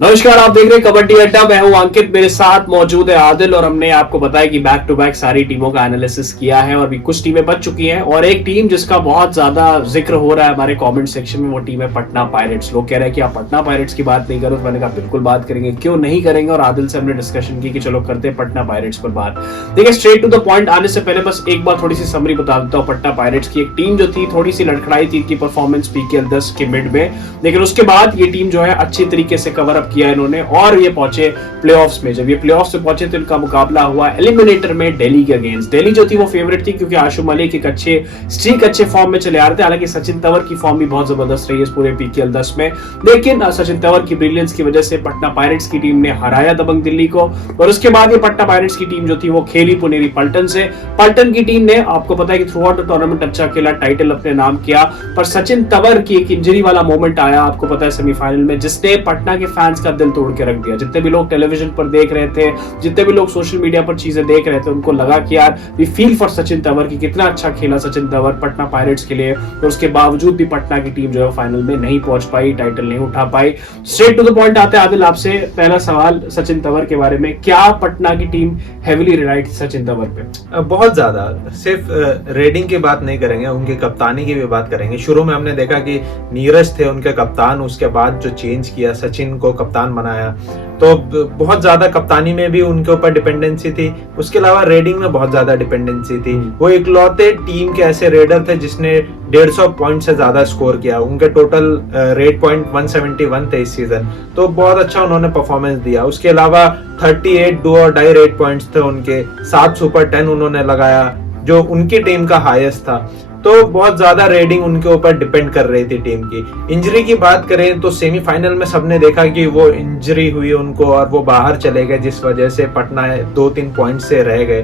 नमस्कार, आप देख रहे हैं कबड्डी अड्डा। मैं हूं अंकित, मेरे साथ मौजूद है आदिल और हमने आपको बताया कि बैक टू बैक सारी टीमों का एनालिसिस किया है और भी कुछ टीमें बच चुकी हैं और एक टीम जिसका बहुत ज्यादा जिक्र हो रहा है हमारे कमेंट सेक्शन में, वो टीम है पटना पायरेट्स। लोग कह रहे हैं कि आप पटना पायरेट्स की बात नहीं करो, तो मैंने कहा बिल्कुल बात करेंगे, क्यों नहीं करेंगे। और आदिल से हमने डिस्कशन की कि चलो करते हैं पटना पायरेट्स पर बात। देखिए, स्ट्रेट टू द पॉइंट आने से पहले बस एक बार थोड़ी सी समरी बता देता हूँ। पटना पायरेट्स की एक टीम जो थी, थोड़ी सी लड़खड़ाई थी इनकी परफॉर्मेंस पीकेएल 10 के मिड में, लेकिन उसके बाद ये टीम जो है अच्छी तरीके से कवर अप किया इन्होंने और ये पहुंचे प्लेऑफ्स में। जब ये प्लेऑफ्स में पहुंचे तो इनका मुकाबला हुआ एलिमिनेटर में दिल्ली के अगेंस्ट। दिल्ली जो थी वो फेवरेट थी क्योंकि आशु मलिक एक अच्छे फॉर्म में चले आ रहे थे। हालांकि सचिन तंवर की फॉर्म भी बहुत जबरदस्त रही है इस पूरे पीकेएल 10 में, लेकिन सचिन तंवर की ब्रिलियंस की वजह से पटना पायरेट्स की टीम ने हराया दबंग दिल्ली को। और उसके बाद ये पटना पायरेट्स की टीम जो थी वो खेली पुनेरी पलटन से। पलटन की टीम ने, आपको पता है कि थ्रू आउट द टूर्नामेंट अच्छा खेला, टाइटल अपने नाम किया, पर सचिन तंवर की एक इंजरी वाला मोमेंट आया, आपको पता है सेमीफाइनल में, जिसने पटना के फैंस का दिल तोड़ के रख दिया। जितने भी लोग टेलीविजन पर देख रहे थे, जितने भी लोग सोशल मीडिया पर चीजें देख रहे थे, उनको लगा कि यार we feel for Sachin Tanwar की कितना अच्छा खेला सचिन तंवर पटना पायरेट्स के लिए। और उसके बावजूद भी पटना की टीम जो है फाइनल में नहीं पहुंच पाई, टाइटल नहीं उठा पाई। स्ट्रेट टू द पॉइंट आते हैं आदिल, आपसे पहला सवाल सचिन तंवर के बारे में, क्या पटना की team heavily relied Sachin Tanwar पे? बहुत ज्यादा। सिर्फ रेडिंग की बात नहीं करेंगे, उनके कप्तानी की भी बात करेंगे। शुरू में हमने देखा कि नीरज थे उनके कप्तान, उसके बाद जो चेंज किया, सचिन को कप्तान बनाया, तो बहुत ज्यादा कप्तानी में भी उनके ऊपर डिपेंडेंसी थी। उसके अलावा रेडिंग में बहुत ज्यादा डिपेंडेंसी थी। वो इकलौते टीम के ऐसे रेडर थे जिसने 150 पॉइंट से ज्यादा स्कोर किया। उनके टोटल रेट पॉइंट 171 थे इस सीजन, तो बहुत अच्छा उन्होंने परफॉर्मेंस दिया। उसके अलावा 38 डू और डाई रेट पॉइंट्स थे उनके, 7 सुपर 10 उन्होंने लगाया जो उनकी टीम का हाईएस्ट था। तो बहुत ज्यादा रेडिंग उनके ऊपर डिपेंड कर रही थी टीम की। इंजरी की बात करें तो सेमीफाइनल में सबने देखा कि वो इंजरी हुई उनको और वो बाहर चले गए, जिस वजह से पटना 2-3 पॉइंट से रह गए।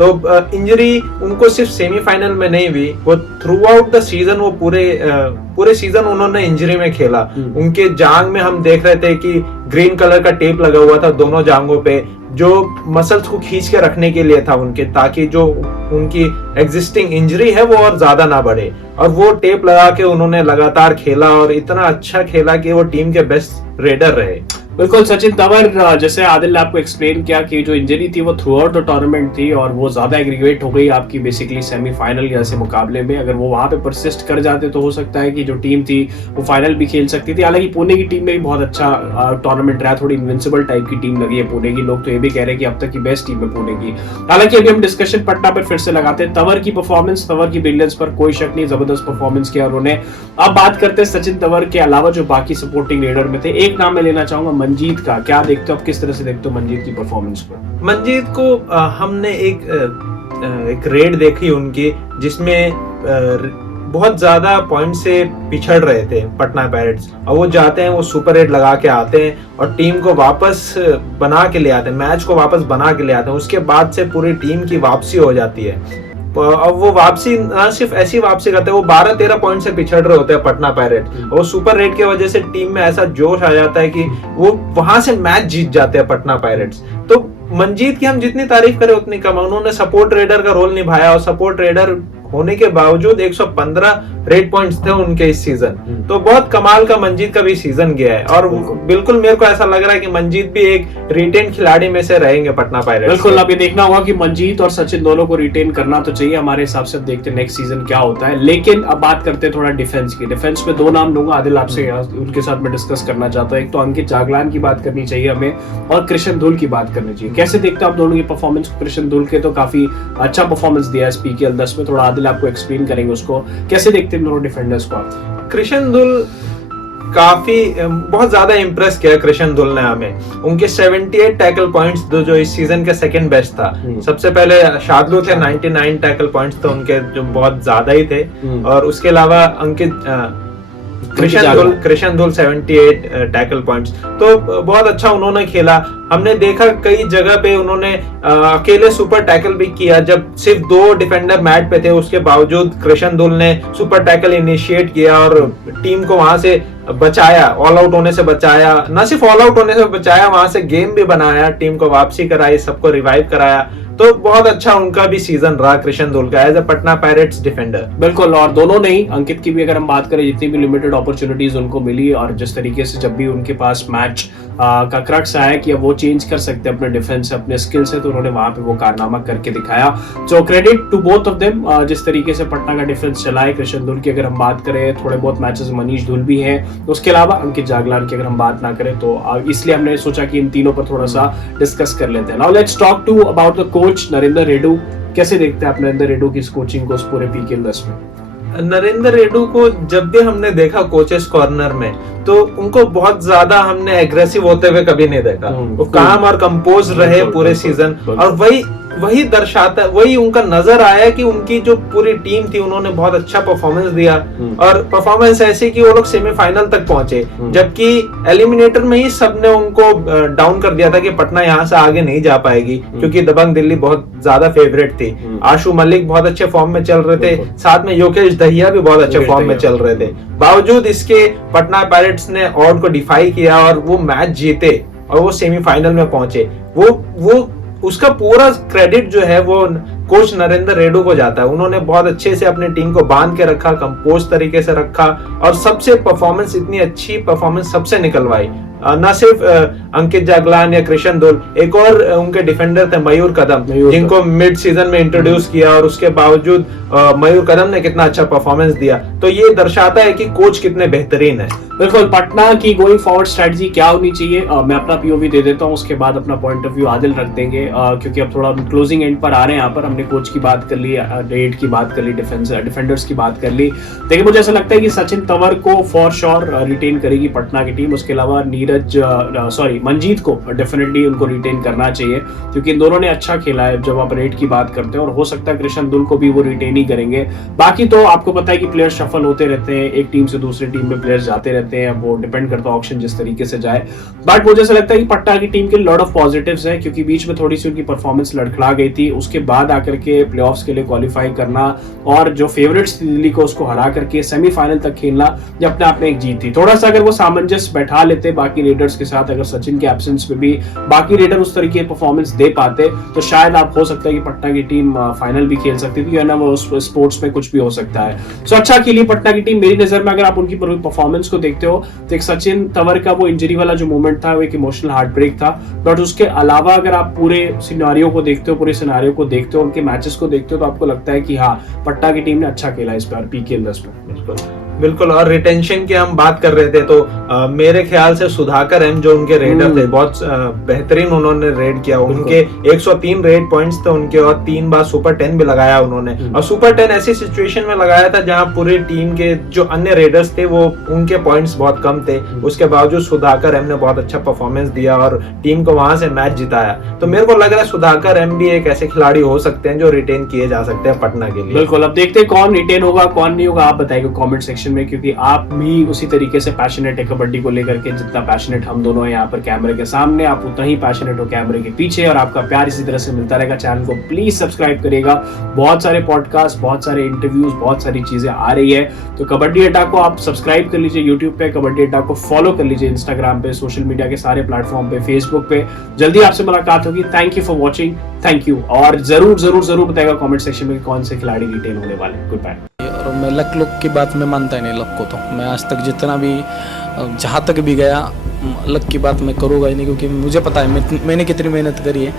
तो इंजरी उनको सिर्फ सेमीफाइनल में नहीं हुई, वो थ्रू आउट द सीजन, वो पूरे सीजन उन्होंने इंजरी में खेला। उनके जांग में हम देख रहे थे कि ग्रीन कलर का टेप लगा हुआ था दोनों जांगों पे, जो मसल्स को खींच के रखने के लिए था उनके, ताकि जो उनकी एग्जिस्टिंग इंजरी है वो और ज्यादा ना बढ़े। और वो टेप लगा के उन्होंने लगातार खेला और इतना अच्छा खेला कि वो टीम के बेस्ट रेडर रहे। बिल्कुल, सचिन तंवर, जैसे आदिल ने आपको एक्सप्लेन किया कि जो इंजरी थी वो थ्रू आउट द टूर्नामेंट थी और वो ज्यादा एग्रीगेट हो गई आपकी बेसिकली सेमीफाइनल जैसे मुकाबले में। अगर वो वहां पे परसिस्ट कर जाते तो हो सकता है कि जो टीम थी वो फाइनल भी खेल सकती थी। हालांकि पुणे की टीम में भी बहुत अच्छा टूर्नामेंट रहा, थोड़ी इनविंसिबल टाइप की टीम लगी है पुणे की। लोग तो ये भी कह रहे हैं कि अब तक की बेस्ट टीम है पुणे की। हालांकि अभी हम डिस्कशन पटना पर फिर से लगाते हैं। तंवर की परफॉर्मेंस, तंवर की ब्रिलियंस पर कोई शक नहीं, जबरदस्त परफॉर्मेंस किया उन्होंने। अब बात करते हैं सचिन तंवर के अलावा जो बाकी सपोर्टिंग रेडर में थे। एक नाम मैं लेना चाहूंगा, मंजीत का। क्या देखते हो आप, किस तरह से देखते हो मंजीत की परफॉर्मेंस को? मंजीत को हमने एक रेड देखी उनकी, जिसमें बहुत ज्यादा पॉइंट से पिछड़ रहे थे पटना पायरेट्स, और वो जाते हैं, वो सुपर 8 लगा के आते हैं और टीम को वापस बना के ले आते हैं, मैच को वापस बना के ले आते हैं। उसके बाद से पूरी टीम की वापसी हो जाती है। अब वो वापसी ना सिर्फ ऐसी वापसी करते हैं, वो 12-13 पॉइंट से पिछड़ रहे होते हैं पटना पायरेट, और सुपर 8 की वजह से टीम में ऐसा जोश आ जाता है कि वो वहां से मैच जीत जाते हैं पटना पायरेट्स। तो मंजीत की हम जितनी तारीफ करें उतनी कम। उन्होंने सपोर्ट रेडर का रोल निभाया और सपोर्ट रेडर होने के बावजूद 115 रेट पॉइंट्स थे उनके इस सीजन। तो बहुत कमाल का मंजीत का भी सीजन गया है और बिल्कुल मेरे को ऐसा लग रहा है कि मंजीत भी एक रिटेन खिलाड़ी में से रहेंगे पटना पायरेट्स। बिल्कुल, अब ये देखना होगा कि मंजीत और सचिन दोनों को रिटेन करना तो चाहिए हमारे हिसाब से। देखते हैं नेक्स्ट सीजन क्या होता है। लेकिन अब बात करते हैं थोड़ा डिफेंस की। डिफेंस में 2 नाम लूंगा आदिल आपसे, उनके साथ मैं डिस्कस करना चाहता हूँ। एक तो अंकित जागलान की बात करनी चाहिए हमें, और कृष्ण धुल की बात करनी चाहिए। कैसे देखते हो आप दोनों की परफॉर्मेंस? कृष्ण धुल के तो काफी अच्छा परफॉर्मेंस दिया है पीकेएल 10 में, थोड़ा आदिल आपको एक्सप्लेन करेंगे उसको। कैसे देखते हैं दोनों डिफेंडर्स को आप? कृष्ण धुल काफी बहुत ज्यादा इंप्रेस किया कृष्ण धुल ने हमें। उनके 78 टैकल पॉइंट्स जो इस सीजन के सेकंड बेस्ट था। सबसे पहले शार्दुल थे, 99 टैकल पॉइंट्स थे उनके, जो बहुत ज्यादा ही थे। और उसके अलावा अंकित कृष्ण धुल 78 टैकल पॉइंट्स, तो बहुत अच्छा उन्होंने खेला। हमने देखा कई जगह पे उन्होंने अकेले सुपर टैकल भी किया, जब सिर्फ 2 डिफेंडर मैट पे थे, उसके बावजूद कृष्ण धुल ने सुपर टैकल इनिशिएट किया और टीम को वहां से बचाया, ऑल आउट होने से बचाया। ना सिर्फ ऑल आउट होने से बचाया, वहां से गेम भी बनाया, टीम को वापसी कराई, सबको रिवाइव कराया। तो बहुत अच्छा उनका भी सीजन रहा कृष्ण धुल का as a Patna Pirates defender. बिल्कुल, और दोनों नहीं, अंकित की भी अगर हम बात करें, जितनी भी लिमिटेड अपॉर्चुनिटीज उनको मिली और जिस तरीके से जब भी उनके पास मैच का क्रक्स आया कि अब वो चेंज कर सकते हैं अपने डिफेंस से, अपने स्किल से, तो उन्होंने वहां पे वो कारनामा करके दिखाया। So credit to both of them. जिस तरीके से पटना का डिफेंस चला है, कृष्ण धुल की अगर हम बात करें, थोड़े बहुत मैचेस मनीष धुल भी है, उसके अलावा अंकित जागलान की अगर हम बात ना करें, तो इसलिए हमने सोचा कि इन तीनों पर थोड़ा सा डिस्कस कर लेते हैं। Now let's talk to about the coach Narendra Reddy. कैसे देखते हैं आप नरेंद्र रेडू की इस कोचिंग को इस पूरे पीकेएल 10 में? नरेंद्र रेडू को जब भी हमने देखा कोचेस कॉर्नर में, तो उनको बहुत ज्यादा हमने एग्रेसिव होते हुए कभी नहीं देखा। वो काम और कंपोज रहे पूरे सीजन, और वही दर्शाता, वही उनका नजर आया कि उनकी जो पूरी टीम थी उन्होंने बहुत अच्छा परफॉर्मेंस दिया, और परफॉर्मेंस ऐसी कि वो लोग सेमीफाइनल तक पहुंचे, जबकि एलिमिनेटर में ही सबने उनको डाउन कर दिया था कि पटना यहाँ से आगे नहीं जा पाएगी, क्योंकि दबंग दिल्ली बहुत ज्यादा फेवरेट थी। आशु मलिक बहुत अच्छे फॉर्म में चल रहे थे, साथ में योगेश दहिया भी बहुत अच्छे फॉर्म में चल रहे थे। बावजूद इसके पटना पायरेट्स ने ऑड को डिफाई किया और वो मैच जीते और वो सेमीफाइनल में पहुंचे। वो उसका पूरा क्रेडिट जो है वो कोच नरेंद्र रेडू को जाता है। उन्होंने बहुत अच्छे से अपनी टीम को बांध के रखा, कंपोज तरीके से रखा, और सबसे परफॉर्मेंस, इतनी अच्छी परफॉर्मेंस सबसे निकलवाई। न सिर्फ अंकित जागलान या कृष्ण धुल, एक और उनके डिफेंडर थे मयूर कदम, जिनको मिड सीजन में इंट्रोड्यूस किया, और उसके बावजूद मयूर कदम ने कितना अच्छा परफॉर्मेंस दिया। तो ये दर्शाता है कि कोच कितने बेहतरीन है। बिल्कुल, पटना की गोइंग फॉरवर्ड स्ट्रेटजी क्या होनी चाहिए, मैं अपना पीओवी दे देता हूं, उसके बाद अपना पॉइंट ऑफ व्यू आदिल रख देंगे, क्योंकि अब थोड़ा क्लोजिंग एंड पर आ रहे हैं। यहाँ पर हमने कोच की बात कर ली, रेड की बात कर ली, डिफेंडर्स की बात कर ली। देखिए, मुझे ऐसा लगता है कि सचिन तंवर को फॉर श्योर रिटेन करेगी पटना की टीम। उसके अलावा मंजीत को डेफिनेटली उनको रिटेन करना चाहिए, क्योंकि इन दोनों ने अच्छा खेला है जब आप रेड की बात करते हैं, और हो सकता है कृष्ण धुल को भी वो रिटेन ही करेंगे। बाकी तो आपको पता है कि प्लेयर शफल होते रहते हैं, एक टीम से दूसरी टीम में प्लेयर्स जाते रहते हैं, वो डिपेंड करता है ऑक्शन जिस तरीके से जाए। बट मुझे ऐसा लगता है कि पटना की टीम के लॉट ऑफ पॉजिटिव्स हैं, क्योंकि बीच में थोड़ी सी उनकी परफॉर्मेंस लड़खड़ा गई थी, उसके बाद आकर के प्लेऑफ्स के लिए क्वालिफाई करना, और जो फेवरेट्स दिल्ली को उसको हरा करके सेमीफाइनल तक खेलना, ये अपने आप में एक जीत थी। थोड़ा सा अगर वो सामंजस्य बैठा लेते बाकी रेडर्स के साथ, अगर सचिन के एब्सेंस में भी बाकी रेडर उस तरीके की परफॉर्मेंस दे पाते, तो शायद आप हो सकता है कि पटना की टीम फाइनल भी खेल सकती थी, या ना वो स्पोर्ट्स में कुछ भी हो सकता है। सो अच्छा खेली पटना की टीम मेरी नजर में। अगर आप उनकी परफॉर्मेंस को देखते हो, तो एक सचिन तंवर का वो इंजरी वाला जो मोमेंट था, वो एक इमोशनल हार्ट ब्रेक था, बट उसके अलावा अगर आप पूरे सिनारियो को देखते हो, उनके मैचेस को देखते हो, तो आपको लगता है कि हाँ, पटना की टीम ने अच्छा खेला इस बार पीकेएल 10 में। बिल्कुल। और रिटेंशन की हम बात कर रहे थे, तो मेरे ख्याल से सुधाकर एम जो उनके रेडर थे, बहुत बेहतरीन उन्होंने रेड किया। उनके 103 रेड पॉइंट्स थे उनके, और 3 बार सुपर 10 भी लगाया उन्होंने। और सुपर 10 ऐसी सिचुएशन में लगाया था जहां पूरी टीम के जो अन्य रेडर्स थे वो उनके पॉइंट्स बहुत कम थे, उसके बावजूद सुधाकर एम ने बहुत अच्छा परफॉर्मेंस दिया और टीम को वहां से मैच जिताया। तो मेरे को लग रहा है सुधाकर एम भी एक ऐसे खिलाड़ी हो सकते हैं जो रिटेन किए जा सकते हैं पटना के लिए। बिल्कुल, अब देखते हैं कौन रिटेन होगा कौन नहीं होगा, आप बताइएगा कमेंट सेक्शन में, क्योंकि आप भी उसी तरीके से पैशनेट है कबड्डी को लेकर के, जितना पैशनेट हम दोनों हैं यहाँ पर कैमरे के सामने, आप उतना ही पैशनेट हो कैमरे के पीछे, और आपका प्यार इसी तरह से मिलता रहेगा। चैनल को प्लीज सब्सक्राइब करिएगा, बहुत सारे पॉडकास्ट, बहुत सारे इंटरव्यूज, बहुत सारी चीजें आ रही है। तो कबड्डी अड्डा को आप सब्सक्राइब कर लीजिए यूट्यूब पे, कबड्डी अड्डा को फॉलो कर लीजिए इंस्टाग्राम पे, सोशल मीडिया के सारे प्लेटफॉर्म पे, फेसबुक पे। जल्दी आपसे मुलाकात होगी। Thank you for watching, thank you, और जरूर बताएगा कमेंट सेक्शन में कौन से खिलाड़ी रिटेन होने वाले। Good bye. और मैं लक की बात में मानता ही नहीं, लक को तो मैं आज तक जितना भी जहाँ तक भी गया, लक की बात मैं करूँगा ही नहीं, क्योंकि मुझे पता है मैंने कितनी मेहनत करी है।